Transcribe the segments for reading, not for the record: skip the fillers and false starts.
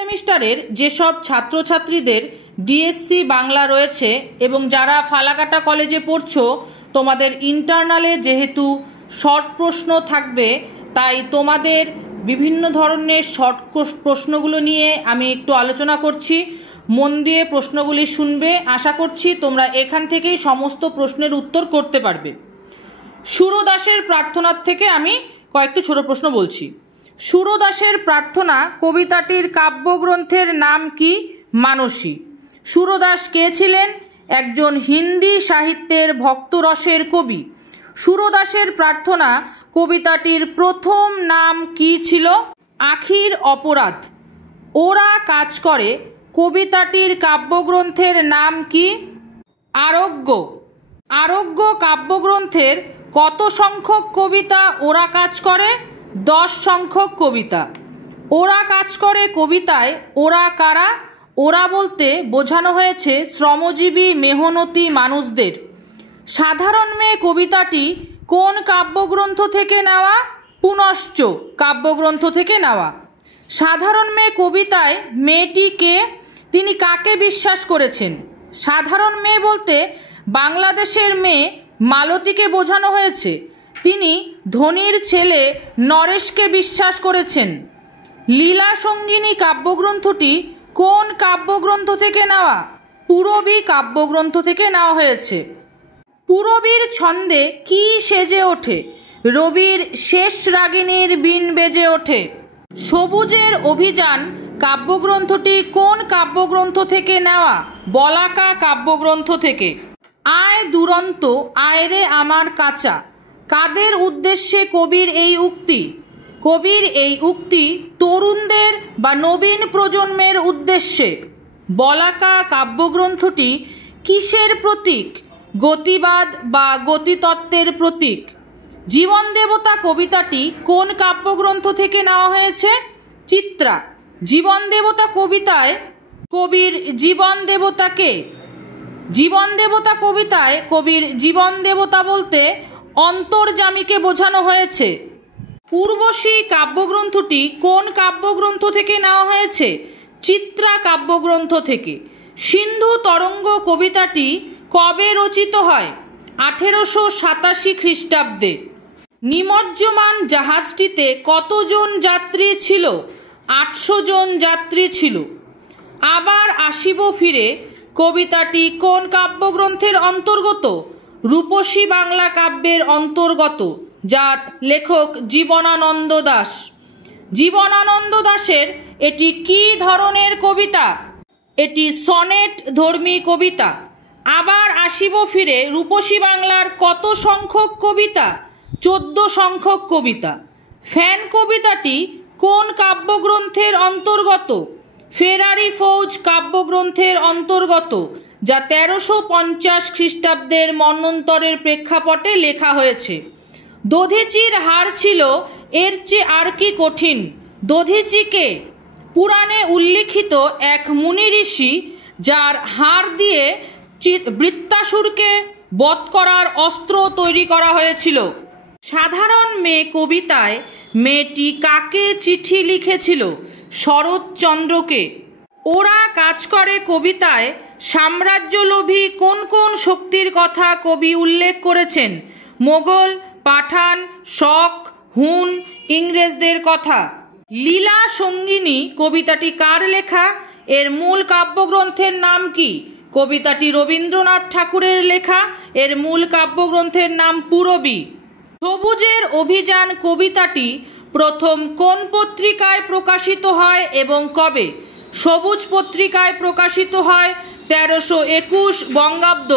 সেমিস্টারের যেসব ছাত্রছাত্রীদের ডিএসসি বাংলা রয়েছে এবং যারা ফালাকাটা কলেজে পড়ছো, তোমাদের ইন্টারনালে যেহেতু শর্ট প্রশ্ন থাকবে, তাই তোমাদের বিভিন্ন ধরনের শর্ট প্রশ্নগুলো নিয়ে আমি একটু আলোচনা করছি। মন দিয়ে প্রশ্নগুলি শুনবে। আশা করছি তোমরা এখান থেকেই সমস্ত প্রশ্নের উত্তর করতে পারবে। সুরদাসের প্রার্থনার থেকে আমি কয়েকটি ছোট প্রশ্ন বলছি। সুরদাসের প্রার্থনা কবিতাটির কাব্যগ্রন্থের নাম কি? মানসী। সুরদাস কে ছিলেন? একজন হিন্দি সাহিত্যের ভক্তরসের কবি। সুরদাসের প্রার্থনা কবিতাটির প্রথম নাম কি ছিল? আখির অপরাধ। ওরা কাজ করে কবিতাটির কাব্যগ্রন্থের নাম কি? আরোগ্য। আরোগ্য কাব্যগ্রন্থের কত সংখ্যক কবিতা ওরা কাজ করে? 10 সংখ্যক কবিতা। ওরা কাজ করে কবিতায় ওরা কারা? ওরা বলতে বোঝানো হয়েছে শ্রমজীবী মেহনতি মানুষদের। সাধারণ মেয়ে কবিতাটি কোন কাব্যগ্রন্থ থেকে নেওয়া? পুনশ্চ কাব্যগ্রন্থ থেকে নেওয়া। সাধারণ মেয়ে কবিতায় মেয়েটি কে? তিনি কাকে বিশ্বাস করেছেন? সাধারণ মেয়ে বলতে বাংলাদেশের মেয়ে মালতীকে বোঝানো হয়েছে। তিনি ধনীর ছেলে নরেশকে বিশ্বাস করেছেন। লীলা সঙ্গিনী কাব্যগ্রন্থটি কোন কাব্যগ্রন্থ থেকে নেওয়া? পূরবী কাব্যগ্রন্থ থেকে নেওয়া হয়েছে। পূরবীর ছন্দে কি সেজে ওঠে? রবির শেষ রাগিনীর বীণ বেজে ওঠে। সবুজের অভিযান কাব্যগ্রন্থটি কোন কাব্যগ্রন্থ থেকে নেওয়া? বলাকা কাব্যগ্রন্থ থেকে। আয় দুরন্ত আয় রে আমার কাঁচা, কাদের উদ্দেশ্যে কবির এই উক্তি? কবির এই উক্তি তরুণদের বা নবীন প্রজন্মের উদ্দেশ্যে। বলাকা কাব্যগ্রন্থটি কিসের প্রতীক? গতিবাদ বা গতিতত্ত্বের প্রতীক। জীবন দেবতা কবিতাটি কোন কাব্যগ্রন্থ থেকে নেওয়া হয়েছে? চিত্রা। জীবন দেবতা কবিতায় কবির জীবন দেবতাকে? জীবন দেবতা কবিতায় কবির জীবন দেবতা বলতে অন্তর্যামীকে বোঝানো হয়েছে। উর্বশী কাব্যগ্রন্থটি কোন কাব্যগ্রন্থ থেকে নেওয়া হয়েছে? চিত্রা কাব্যগ্রন্থ থেকে। সিন্ধু তরঙ্গ কবিতাটি কবে রচিত হয়? 1887 খ্রিস্টাব্দে। নিমজ্জমান জাহাজটিতে কতজন যাত্রী ছিল? 800 জন যাত্রী ছিল। আবার আসিব ফিরে কবিতাটি কোন কাব্যগ্রন্থের অন্তর্গত? রূপসী বাংলা কাব্যের অন্তর্গত, যার লেখক জীবনানন্দ দাশ। জীবনানন্দ দাশের এটি কি ধরনের কবিতা? এটি সনেট ধর্মী কবিতা। আবার আসিব ফিরে রূপসী বাংলার কত সংখ্যক কবিতা? 14 সংখ্যক কবিতা। ফ্যান কবিতাটি কোন কাব্যগ্রন্থের অন্তর্গত? ফেরারি ফৌজ কাব্যগ্রন্থের অন্তর্গত, যা 1350 খ্রিস্টাব্দের মন্বন্তরের প্রেক্ষাপটে লেখা হয়েছে। দধিচির হার ছিল এর চেয়ে আর কি কঠিন? দধিচিকে পুরাণে উল্লিখিত এক মুনি ঋষি, যার হার দিয়ে বৃত্তাসুরকে বধ করার অস্ত্র তৈরি করা হয়েছিল। সাধারণ মেয়ে কবিতায় মেয়েটি কাকে চিঠি লিখেছিল? শরৎচন্দ্রকে। ওরা কাজ করে কবিতায় সাম্রাজ্যলোভী কোন কোন শক্তির কথা কবি উল্লেখ করেছেন? মোগল, পাঠান, শক, হুন, ইংরেজদের কথা। লীলা সঙ্গিনী কবিতাটি কার লেখা? এর মূল কাব্যগ্রন্থের নাম কি? কবিতাটি রবীন্দ্রনাথ ঠাকুরের লেখা। এর মূল কাব্যগ্রন্থের নাম পূরবী। সবুজের অভিযান কবিতাটি প্রথম কোন পত্রিকায় প্রকাশিত হয় এবং কবে? সবুজ পত্রিকায় প্রকাশিত হয় 1321 বঙ্গাব্দ,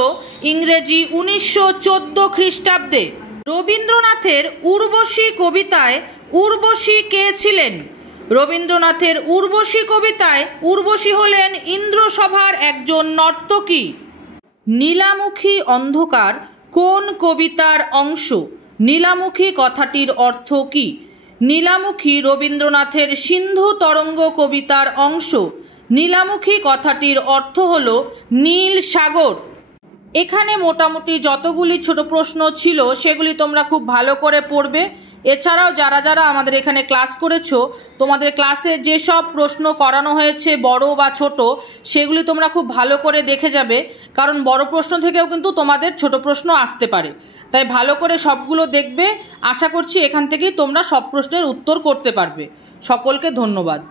ইংরেজি 1914 খ্রিস্টাব্দে। রবীন্দ্রনাথের উর্বশী কবিতায় উর্বশী কে ছিলেন? রবীন্দ্রনাথের উর্বশী কবিতায় উর্বশী হলেন ইন্দ্রসভার একজন নর্তকী। নীলামুখী অন্ধকার কোন কবিতার অংশ? নীলামুখী কথাটির অর্থ কি? নীলামুখী রবীন্দ্রনাথের সিন্ধু তরঙ্গ কবিতার অংশ। নীলামুখী কথাটির অর্থ হল নীল সাগর। এখানে মোটামুটি যতগুলি ছোট প্রশ্ন ছিল সেগুলি তোমরা খুব ভালো করে পড়বে। এছাড়াও যারা যারা আমাদের এখানে ক্লাস করেছো, তোমাদের ক্লাসে যেসব প্রশ্ন করানো হয়েছে বড় বা ছোট, সেগুলি তোমরা খুব ভালো করে দেখে যাবে, কারণ বড় প্রশ্ন থেকেও কিন্তু তোমাদের ছোট প্রশ্ন আসতে পারে। তাই ভালো করে সবগুলো দেখবে। আশা করছি এখান থেকেই তোমরা সব প্রশ্নের উত্তর করতে পারবে। সকলকে ধন্যবাদ।